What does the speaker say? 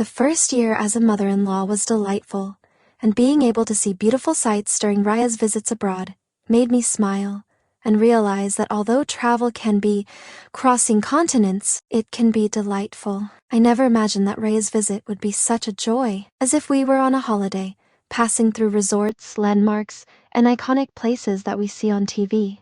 The first year as a mother-in-law was delightful, and being able to see beautiful sights during Raya's visits abroad made me smile and realize that although travel can be crossing continents, it can be delightful. I never imagined that Raya's visit would be such a joy, as if we were on a holiday, passing through resorts, landmarks, and iconic places that we see on TV.